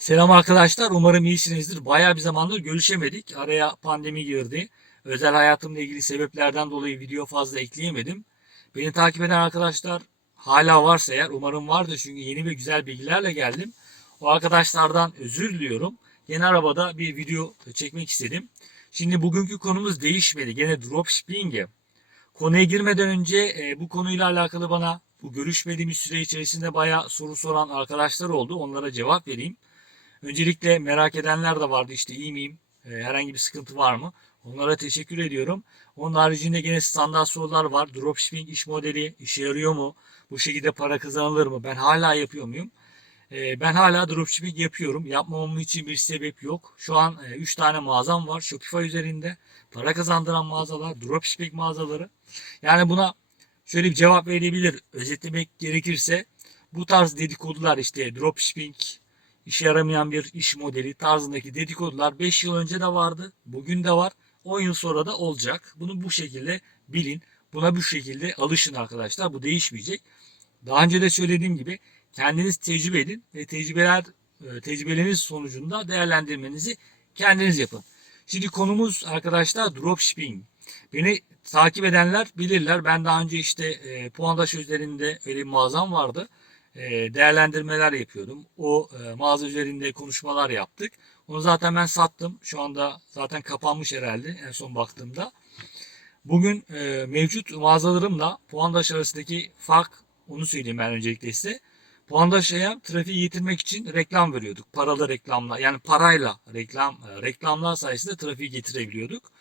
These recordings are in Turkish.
Selam arkadaşlar. Umarım iyisinizdir. Bayağı bir zamandır görüşemedik. Araya pandemi girdi. Özel hayatımla ilgili sebeplerden dolayı video fazla ekleyemedim. Beni takip eden arkadaşlar hala varsa eğer umarım vardır çünkü yeni ve güzel bilgilerle geldim. O arkadaşlardan özür diliyorum. Yeni arabada bir video çekmek istedim. Şimdi bugünkü konumuz değişmedi. Gene dropshipping'e. Konuya girmeden önce e, bu konuyla alakalı bana bu görüşmediğimiz süre içerisinde bayağı soru soran arkadaşlar oldu. Onlara cevap vereyim. Öncelikle merak edenler de vardı işte iyi miyim? E, herhangi bir sıkıntı var mı? Onlara teşekkür ediyorum. Onun haricinde gene standart sorular var. Dropshipping iş modeli işe yarıyor mu? Bu şekilde para kazanılır mı? Ben hala yapıyor muyum? E, ben hala dropshipping yapıyorum. Yapmamam için bir sebep yok. Şu an 3 tane mağazam var Shopify üzerinde. Para kazandıran mağazalar, dropshipping mağazaları. Yani buna şöyle bir cevap verebilir. Özetlemek gerekirse bu tarz dedikodular işte dropshipping, işe yaramayan bir iş modeli tarzındaki dedikodular 5 yıl önce de vardı. Bugün de var. 10 yıl sonra da olacak. Bunu bu şekilde bilin. Buna bu şekilde alışın arkadaşlar. Bu değişmeyecek. Daha önce de söylediğim gibi kendiniz tecrübe edin ve tecrübeler e, tecrübeleriniz sonucunda değerlendirmenizi kendiniz yapın. Şimdi konumuz arkadaşlar dropshipping. Beni takip edenler bilirler. Ben daha önce işte e, Puandaş üzerinde öyle bir mağazam vardı. E, değerlendirmeler yapıyordum. O e, mağaza üzerinde konuşmalar yaptık. Onu zaten ben sattım. Şu anda zaten kapanmış herhalde en son baktığımda. Bugün e, mevcut mağazalarımla Puandaş arasındaki fark onu söyleyeyim ben öncelikle size. Puandaş'a trafiği getirmek için reklam veriyorduk. Paralı reklamla yani parayla reklam reklamlar sayesinde trafiği getirebiliyorduk.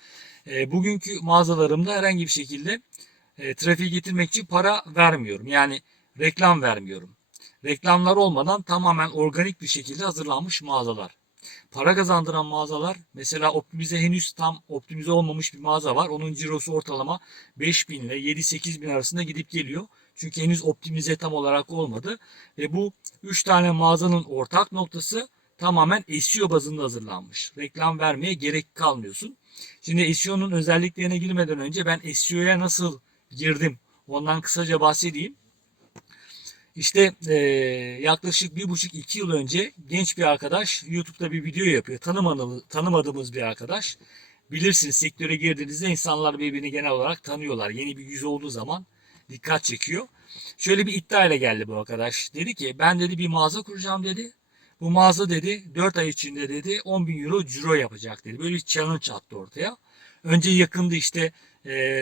E, bugünkü mağazalarımda herhangi bir şekilde e, trafiği getirmek için para vermiyorum. Yani reklam vermiyorum. Reklamlar olmadan tamamen organik bir şekilde hazırlanmış mağazalar. Para kazandıran mağazalar mesela optimize henüz tam optimize olmamış bir mağaza var. Onun cirosu ortalama 5000 ile 7-8 bin arasında gidip geliyor. Çünkü henüz optimize tam olarak olmadı. Ve bu 3 tane mağazanın ortak noktası tamamen SEO bazında hazırlanmış. Reklam vermeye gerek kalmıyorsun. Şimdi SEO'nun özelliklerine girmeden önce ben SEO'ya nasıl girdim ondan kısaca bahsedeyim. İşte e, yaklaşık bir buçuk iki yıl önce genç bir arkadaş YouTube'da bir video yapıyor. Tanımadığımız, tanımadığımız bir arkadaş. Bilirsiniz sektöre girdiğinizde insanlar birbirini genel olarak tanıyorlar. Yeni bir yüz olduğu zaman dikkat çekiyor. Şöyle bir iddia ile geldi bu arkadaş. Dedi ki ben dedi bir mağaza kuracağım dedi. Bu mağaza dedi 4 ay içinde dedi 10 bin euro ciro yapacak dedi. Böyle bir challenge attı ortaya. Önce yakındı işte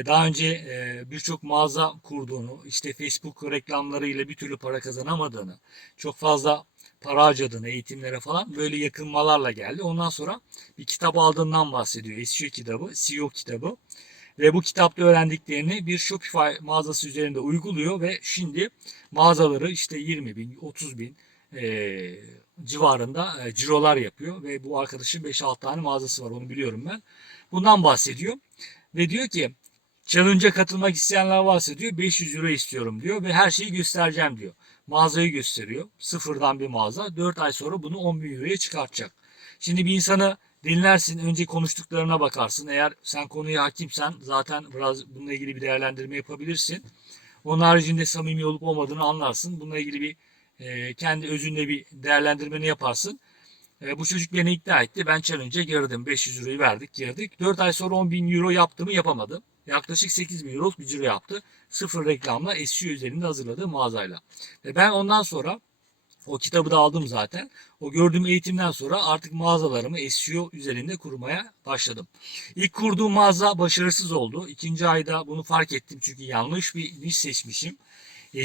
daha önce e, birçok mağaza kurduğunu, işte Facebook reklamlarıyla bir türlü para kazanamadığını, çok fazla para harcadığını eğitimlere falan böyle yakınmalarla geldi. Ondan sonra bir kitap aldığından bahsediyor. SEO kitabı, CEO kitabı. Ve bu kitapta öğrendiklerini bir Shopify mağazası üzerinde uyguluyor ve şimdi mağazaları işte 20 bin, 30 bin e, civarında e, cirolar yapıyor. Ve bu arkadaşın 5-6 tane mağazası var onu biliyorum ben. Bundan bahsediyor. Ve diyor ki challenge'a katılmak isteyenler varsa diyor 500 euro istiyorum diyor ve her şeyi göstereceğim diyor. Mağazayı gösteriyor. Sıfırdan bir mağaza. 4 ay sonra bunu 10 bin euroya çıkartacak. Şimdi bir insanı dinlersin. Önce konuştuklarına bakarsın. Eğer sen konuya hakimsen zaten biraz bununla ilgili bir değerlendirme yapabilirsin. Onun haricinde samimi olup olmadığını anlarsın. Bununla ilgili bir e, kendi özünde bir değerlendirmeni yaparsın. E, bu çocuk beni ikna etti. Ben challenge'a girdim. 500 euroyu verdik girdik. 4 ay sonra 10 bin euro yaptığımı yapamadım. Yaklaşık 8 bin euro bir ciro yaptı. Sıfır reklamla SEO üzerinde hazırladığı mağazayla. Ve ben ondan sonra o kitabı da aldım zaten. O gördüğüm eğitimden sonra artık mağazalarımı SEO üzerinde kurmaya başladım. İlk kurduğum mağaza başarısız oldu. İkinci ayda bunu fark ettim çünkü yanlış bir niş seçmişim.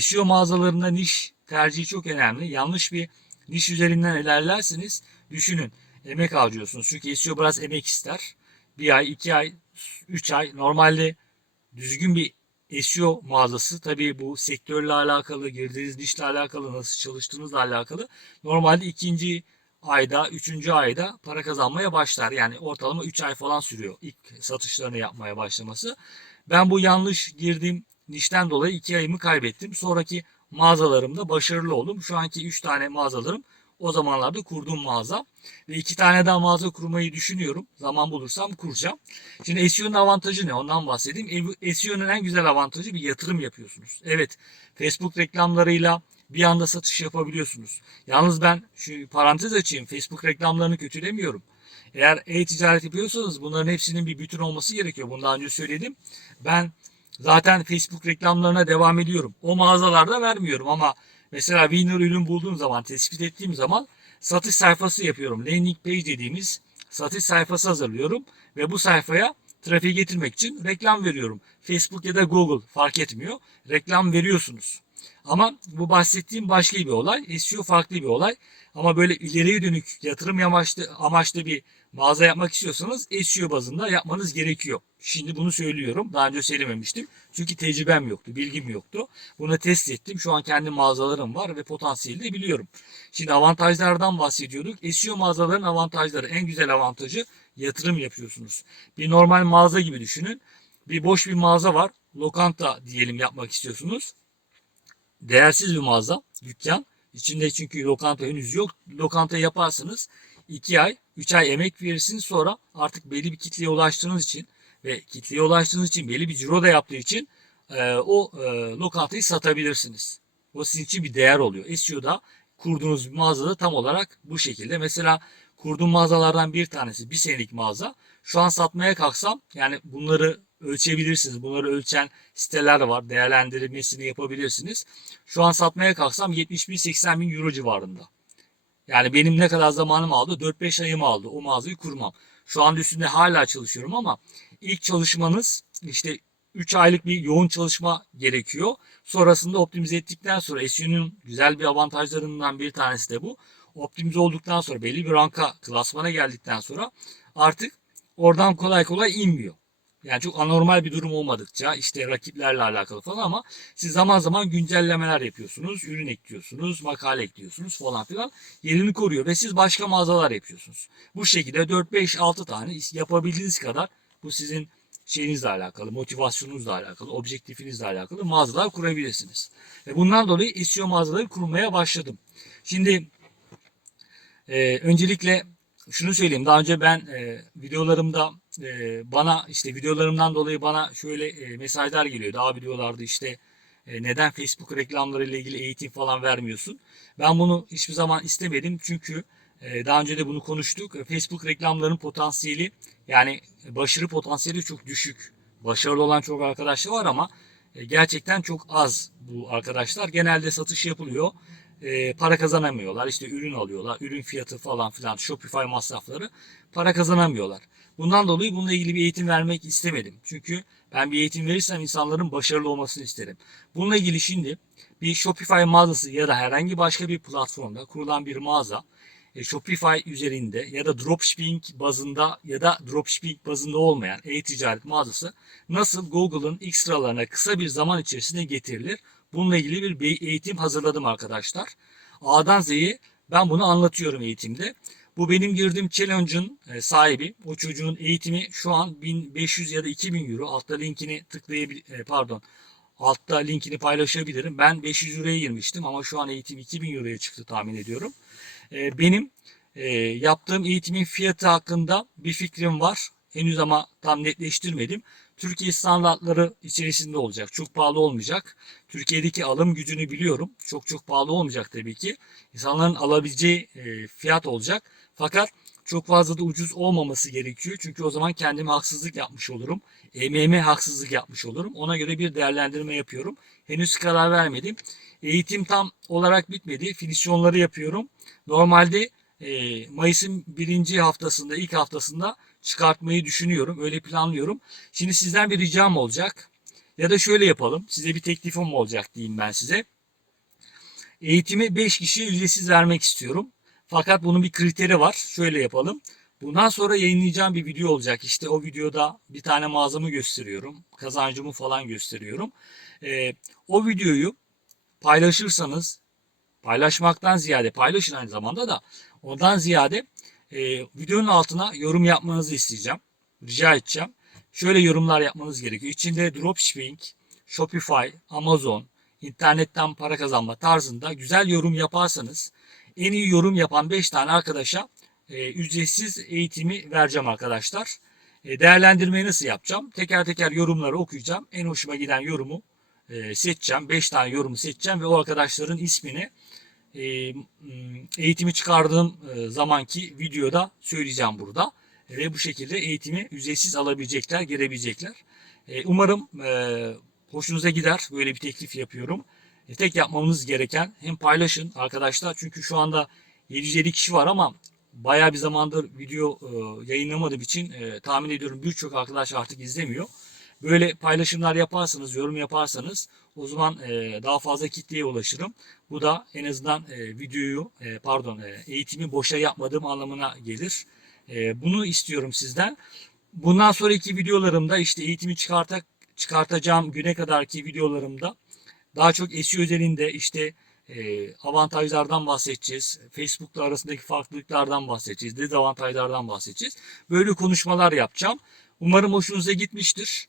SEO mağazalarında niş tercihi çok önemli. Yanlış bir niş üzerinden ilerlerseniz düşünün. Emek harcıyorsunuz. Çünkü SEO biraz emek ister. Bir ay, iki ay, üç ay. Normalde düzgün bir SEO mağazası tabii bu sektörle alakalı, girdiğiniz nişle alakalı, nasıl çalıştığınızla alakalı. Normalde ikinci ayda, üçüncü ayda para kazanmaya başlar. Yani ortalama 3 ay falan sürüyor ilk satışlarını yapmaya başlaması. Ben bu yanlış girdiğim nişten dolayı 2 ayımı kaybettim. Sonraki mağazalarımda başarılı oldum. Şu anki 3 tane mağazalarım o zamanlarda kurduğum mağaza. Ve iki tane daha mağaza kurmayı düşünüyorum. Zaman bulursam kuracağım. Şimdi SEO'nun avantajı ne? Ondan bahsedeyim. SEO'nun en güzel avantajı bir yatırım yapıyorsunuz. Evet Facebook reklamlarıyla bir anda satış yapabiliyorsunuz. Yalnız ben şu parantez açayım. Facebook reklamlarını kötülemiyorum. Eğer e-ticaret yapıyorsanız bunların hepsinin bir bütün olması gerekiyor. Bunu daha önce söyledim. Ben zaten Facebook reklamlarına devam ediyorum. O mağazalarda vermiyorum ama mesela winner ürün bulduğum zaman, tespit ettiğim zaman satış sayfası yapıyorum. Landing page dediğimiz satış sayfası hazırlıyorum ve bu sayfaya trafiği getirmek için reklam veriyorum. Facebook ya da Google fark etmiyor. Reklam veriyorsunuz. Ama bu bahsettiğim başka bir olay. SEO farklı bir olay. Ama böyle ileriye dönük yatırım amaçlı, amaçlı bir mağaza yapmak istiyorsanız SEO bazında yapmanız gerekiyor. Şimdi bunu söylüyorum. Daha önce söylememiştim. Çünkü tecrübem yoktu, bilgim yoktu. Bunu test ettim. Şu an kendi mağazalarım var ve potansiyeli de biliyorum. Şimdi avantajlardan bahsediyorduk. SEO mağazaların avantajları. En güzel avantajı yatırım yapıyorsunuz. Bir normal mağaza gibi düşünün. Bir boş bir mağaza var. Lokanta diyelim yapmak istiyorsunuz. Değersiz bir mağaza, dükkan. İçinde çünkü lokanta henüz yok. Lokanta yaparsınız. 2 ay, 3 ay emek verirsiniz sonra artık belli bir kitleye ulaştığınız için ve kitleye ulaştığınız için belli bir ciro da yaptığı için e, o e, lokantayı satabilirsiniz. O sizin için bir değer oluyor. SEO'da kurduğunuz bir mağazada tam olarak bu şekilde. Mesela kurduğum mağazalardan bir tanesi bir senelik mağaza. Şu an satmaya kalksam yani bunları ölçebilirsiniz. Bunları ölçen siteler var. Değerlendirmesini yapabilirsiniz. Şu an satmaya kalksam 70 bin 80 bin euro civarında. Yani benim ne kadar zamanım aldı? 4-5 ayımı aldı o mağazayı kurmam. Şu anda üstünde hala çalışıyorum ama ilk çalışmanız işte 3 aylık bir yoğun çalışma gerekiyor. Sonrasında optimize ettikten sonra SEO'nun güzel bir avantajlarından bir tanesi de bu. Optimize olduktan sonra belli bir ranka klasmana geldikten sonra artık oradan kolay kolay inmiyor. Yani çok anormal bir durum olmadıkça işte rakiplerle alakalı falan ama siz zaman zaman güncellemeler yapıyorsunuz, ürün ekliyorsunuz, makale ekliyorsunuz falan filan yerini koruyor ve siz başka mağazalar yapıyorsunuz. Bu şekilde 4 5 6 tane yapabildiğiniz kadar bu sizin şeyinizle alakalı, motivasyonunuzla alakalı, objektifinizle alakalı mağazalar kurabilirsiniz. Ve bundan dolayı SEO mağazaları kurmaya başladım. Şimdi e, öncelikle şunu söyleyeyim. Daha önce ben e, videolarımda e, bana işte videolarımdan dolayı bana şöyle e, mesajlar geliyor. Daha videolarda işte e, neden Facebook reklamları ile ilgili eğitim falan vermiyorsun? Ben bunu hiçbir zaman istemedim. Çünkü e, daha önce de bunu konuştuk. E, Facebook reklamlarının potansiyeli yani başarı potansiyeli çok düşük. Başarılı olan çok arkadaşlar var ama e, gerçekten çok az bu arkadaşlar. Genelde satış yapılıyor e, para kazanamıyorlar. İşte ürün alıyorlar. Ürün fiyatı falan filan Shopify masrafları para kazanamıyorlar. Bundan dolayı bununla ilgili bir eğitim vermek istemedim. Çünkü ben bir eğitim verirsem insanların başarılı olmasını isterim. Bununla ilgili şimdi bir Shopify mağazası ya da herhangi başka bir platformda kurulan bir mağaza e, Shopify üzerinde ya da dropshipping bazında ya da dropshipping bazında olmayan e-ticaret mağazası nasıl Google'ın ilk sıralarına kısa bir zaman içerisinde getirilir? Bununla ilgili bir eğitim hazırladım arkadaşlar. A'dan Z'ye ben bunu anlatıyorum eğitimde. Bu benim girdiğim challenge'ın e, sahibi. O çocuğun eğitimi şu an 1500 ya da 2000 euro. Altta linkini tıklayabilir, pardon. Altta linkini paylaşabilirim. Ben 500 euroya girmiştim ama şu an eğitim 2000 euroya çıktı tahmin ediyorum. E, benim e, yaptığım eğitimin fiyatı hakkında bir fikrim var. Henüz ama tam netleştirmedim. Türkiye standartları içerisinde olacak. Çok pahalı olmayacak. Türkiye'deki alım gücünü biliyorum. Çok çok pahalı olmayacak tabii ki. İnsanların alabileceği e, fiyat olacak. Fakat çok fazla da ucuz olmaması gerekiyor. Çünkü o zaman kendime haksızlık yapmış olurum. emeğime haksızlık yapmış olurum. Ona göre bir değerlendirme yapıyorum. Henüz karar vermedim. Eğitim tam olarak bitmedi. Finisyonları yapıyorum. Normalde e, Mayıs'ın birinci haftasında, ilk haftasında çıkartmayı düşünüyorum. Öyle planlıyorum. Şimdi sizden bir ricam olacak. Ya da şöyle yapalım. Size bir teklifim olacak diyeyim ben size. Eğitimi 5 kişiye ücretsiz vermek istiyorum. Fakat bunun bir kriteri var. Şöyle yapalım. Bundan sonra yayınlayacağım bir video olacak. İşte o videoda bir tane mağazamı gösteriyorum. Kazancımı falan gösteriyorum. Ee, o videoyu paylaşırsanız paylaşmaktan ziyade paylaşın aynı zamanda da ondan ziyade e, videonun altına yorum yapmanızı isteyeceğim. Rica edeceğim. Şöyle yorumlar yapmanız gerekiyor. İçinde dropshipping, Shopify, Amazon, internetten para kazanma tarzında güzel yorum yaparsanız en iyi yorum yapan 5 tane arkadaşa e, ücretsiz eğitimi vereceğim arkadaşlar. E, değerlendirmeyi nasıl yapacağım? Teker teker yorumları okuyacağım. En hoşuma giden yorumu e, seçeceğim. 5 tane yorumu seçeceğim ve o arkadaşların ismini e, eğitimi çıkardığım e, zamanki videoda söyleyeceğim burada. Ve bu şekilde eğitimi ücretsiz alabilecekler, girebilecekler. E, umarım hoşunuza gider. Böyle bir teklif yapıyorum. Tek yapmamız gereken hem paylaşın arkadaşlar. Çünkü şu anda 750 kişi var ama bayağı bir zamandır video e, yayınlamadığım için tahmin ediyorum birçok arkadaş artık izlemiyor. Böyle paylaşımlar yaparsanız, yorum yaparsanız o zaman e, daha fazla kitleye ulaşırım. Bu da en azından e, videoyu, e, pardon e, eğitimi boşa yapmadığım anlamına gelir. E, bunu istiyorum sizden. Bundan sonraki videolarımda işte eğitimi çıkartak, çıkartacağım güne kadarki videolarımda daha çok SEO özelinde işte e, avantajlardan bahsedeceğiz. Facebook'la arasındaki farklılıklardan bahsedeceğiz. Dezavantajlardan bahsedeceğiz. Böyle konuşmalar yapacağım. Umarım hoşunuza gitmiştir.